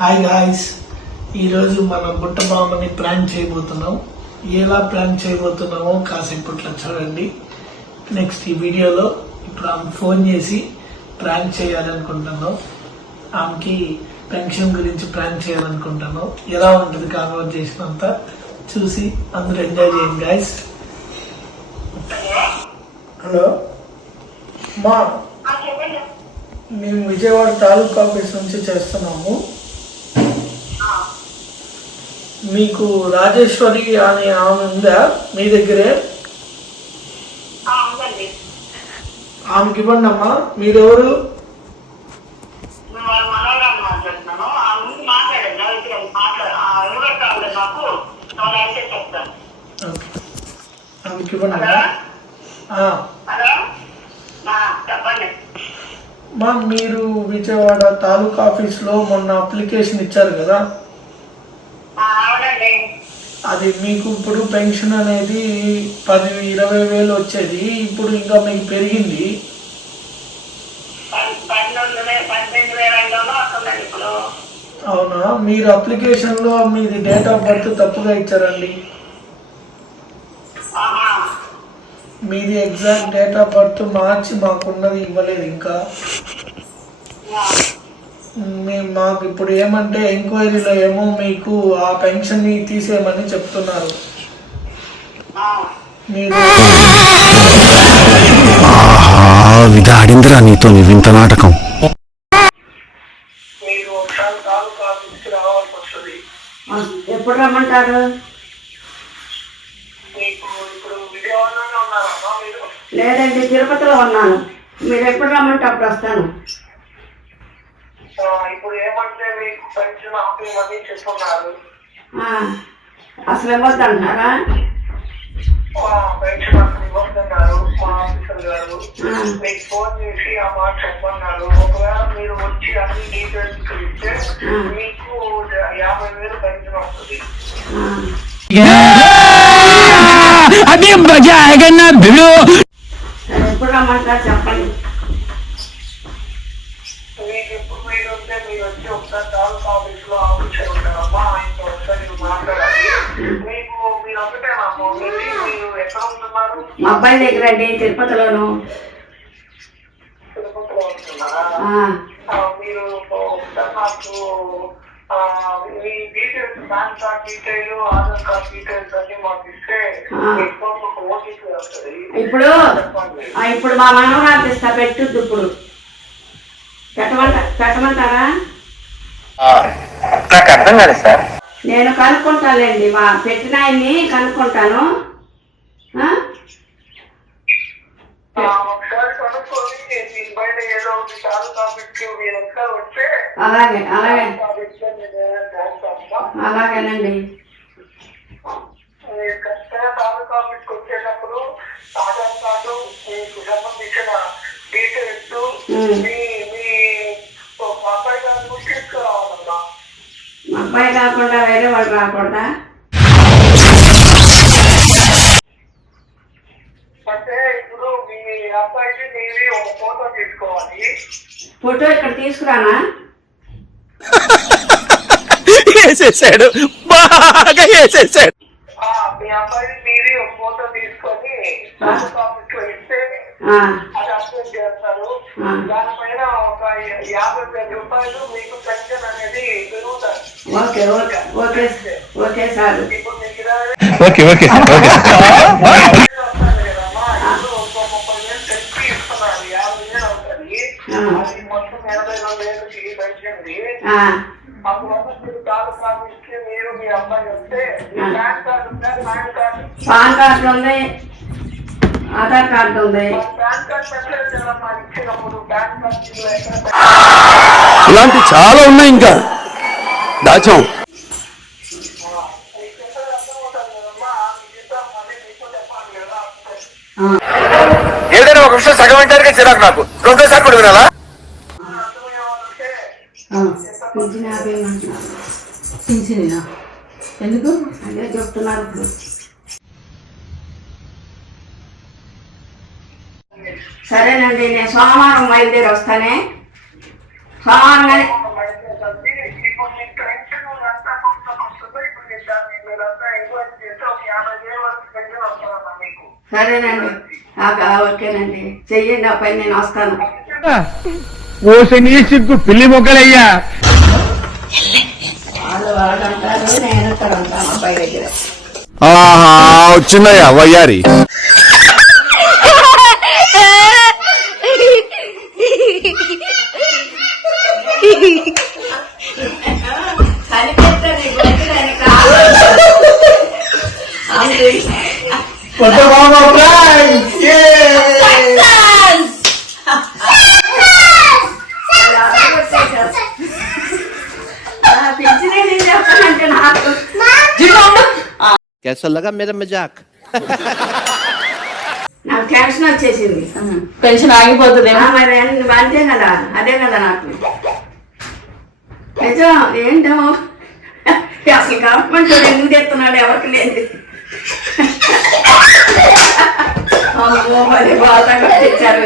Hi guys, ఈరోజు మనం బుట్ట బామ్మని ప్రాంక్ చేయబోతున్నాం. ఎలా ప్రాంక్ చేయబోతున్నామో కాసేపట్లో చూడండి. నెక్స్ట్ ఈ వీడియోలో ఇప్పుడు ఆమె ఫోన్ చేసి ప్రాంక్ చేయాలనుకుంటున్నాం. ఆమెకి పెన్షన్ గురించి ప్రాంక్ చేయాలనుకుంటున్నాం. ఎలా ఉంటుంది కాన్వర్జేషన్ అంతా చూసి అందరూ ఎంజాయ్ చేయండి గాయ్స్. హలో మా, మేము విజయవాడ తాలూకా ఆఫీస్ నుంచి చేస్తున్నాము. మీకు రాజేశ్వరి అనే ఆమె ఉందా మీ దగ్గరే? ఆమెకి ఇవ్వండి అమ్మా. మీరెవరు? ఆమెకి ఇవ్వండి మా. మీరు విజయవాడ తాలూకా ఆఫీస్లో మొన్న అప్లికేషన్ ఇచ్చారు కదా, అది మీకు ఇప్పుడు పెన్షన్ అనేది 10-20 వేలు వచ్చేది, ఇప్పుడు ఇంకా మీకు పెరిగింది. అవునా? మీరు అప్లికేషన్లో మీది డేట్ ఆఫ్ బర్త్ తప్పుగా ఇచ్చారండి. మీది ఎగ్జాక్ట్ డేట్ ఆఫ్ బర్త్ మార్చి మాకున్నది ఇవ్వలేదు ఇంకా. మాకు ఇప్పుడు ఏమంటే ఎంక్వైరీలో ఏమో మీకు ఆ పెన్షన్ ని తీసేయమని చెప్తున్నారు. విధాడిందిరా నీతో వింత నాటకం. మీరు ఒకసారి తాలూకా ఆఫీస్కి రావాల్సి వస్తుంది. ఎప్పుడు రమ్మంటారు? మీకు ఇప్పుడు విజయవాడలోనే ఉన్నారమ్మా మీరు? లేదండి, తిరుపతిలో ఉన్నాను. మీరు ఎప్పుడు రమ్మంటే అప్పుడు వస్తాను. ఇప్పుడు ఏమంటే మీకు పెన్షన్ ఆపేయమని చెప్తున్నారు. అసలు ఇవ్వద్దు అంటున్నారా? పెన్షన్ అసలు ఇవ్వద్దన్నారు మా ఆఫీసర్ గారు. మీకు ఫోన్ చేసి ఆ మాట చెప్పన్నారు. ఒకవేళ మీరు వచ్చి అన్ని డీటెయిల్స్ ఇస్తే మీకు 50,000 పెన్షన్ వస్తుంది. ఎప్పుడు రమ్మంటారు చెప్పండి. మీకు ఎప్పుడు మీరు ఉంటే మీరు వచ్చి ఒకసారి తాలూకా ఆఫీస్ లో ఆఫీసర్ ఉంటారమ్మా, ఆయనతో ఒకసారి మాట్లాడాలి. మీకు మీరు ఒకటేనమ్మా, మీరు ఎక్కడ ఉంటున్నారు? మా అబ్బాయి దగ్గర అండి, తిరుపతిలోను. తిరుపతిలో ఉంటున్నారా? మీరు ఒకసారి నాకు మీ details, PAN card detail, Aadhaar card details అన్ని మాకు ఇస్తే ఒక ఓటీపీ వస్తుంది. ఇప్పుడు మా మనవరాలు ఇస్తా, పెట్టుద్దు. ఇప్పుడు పెట్టమంటారా? నాకు అర్థం కాదు సార్. నేను కనుక్కుంటానండి, మా పెట్టిన ఆయన్ని కనుక్కుంటాను. అలాగే అలాగే అలాగేనండి. తాలూకా ఆఫీస్కి వచ్చేటప్పుడు ఆధార్ కార్డు, మీకు సంబంధించిన డీటెయిల్స్, మా అబ్బాయి గారిని తీసుకురావాలమ్మా. మా అబ్బాయి కాకుండా వేరే వాళ్ళు రాకూడదా? అంటే ఇప్పుడు మీ అబ్బాయికి మీది ఒక ఫోటో తీసుకోవాలి. ఫోటో ఇక్కడ తీసుకురానా? వేసేసాడు, బాగా వేసేసాడు. మీ అబ్బాయి మీది ఒక ఫోటో తీసుకొని ఆఫీస్ లో ఇస్తే అది అప్డేట్ చేస్తారు. దానిపైన ఒక 50,000 రూపాయలు మీకు పెన్షన్ అనేది పెరుగుతారు. Okay okay okay okay sir. ఇప్పుడు మీకు ఓకే ఓకే సార్. కదమ్మా, ఇప్పుడు ఒక 30,000 తెచ్చి ఇస్తున్నారు. 50,000 అవుతుంది. అది మొత్తం 82,000 పెన్షన్ది. అందువల్ల మీరు తాలూకా ఆఫీస్కి మీరు మీ అబ్బాయి వస్తే పాన్ కార్డు ఉందా? పాన్ కార్డు ఉంది, ఆధార్ కార్డు ఉంది. పాన్ కార్డు పెట్టలేదు కదమ్మా ఇచ్చినప్పుడు. పాన్ కార్డు ఇలాంటి చాలా ఉన్నాయి, ఇంకా దాచాం. ఏదైనా ఒక విషయం సగం వింటారుగా చిరాకు నాకు. రెండోసారి కూడా వినాలా? ఎందుకు అదే చెప్తున్నారు. సరేనండి, నేను సోమవారం బయలుదేరి వస్తానే. సోమవారం ఇప్పుడు మీ పెన్షన్ అంతా పుస్తకం వస్తుందో ఇప్పుడు మీరంతా ఎంక్వైరీ చేస్తే ఒక 50,000 వరకు పెన్షన్ వస్తుందమ్మా మీకు. సరేనండి, ఓకేనండి, చెయ్యండి. ఆ పైన నేను వస్తాను. ఓసని సిగ్గు పిల్లి మొగ్గలయ్యా. వాళ్ళు అంటారు, నేను ఇక్కడ ఉంటాను అబ్బాయి దగ్గర. వచ్చిందయ్యా వయ్యారి. పిచ్చినే నేను చెప్తానంటే నాకు कैसा लगा मेरा मजाक? నాకు టెన్షన్ వచ్చేసింది. పెన్షన్ ఆగిపోతుంది. మరి అంతే కదా, అదే కదా నాకు నిజం. ఏంటో అసలు గవర్నమెంట్ ఎందుకు తెస్తున్నాడు ఎవరికి లేదు. అమ్మో మరి బాగా తెచ్చారు.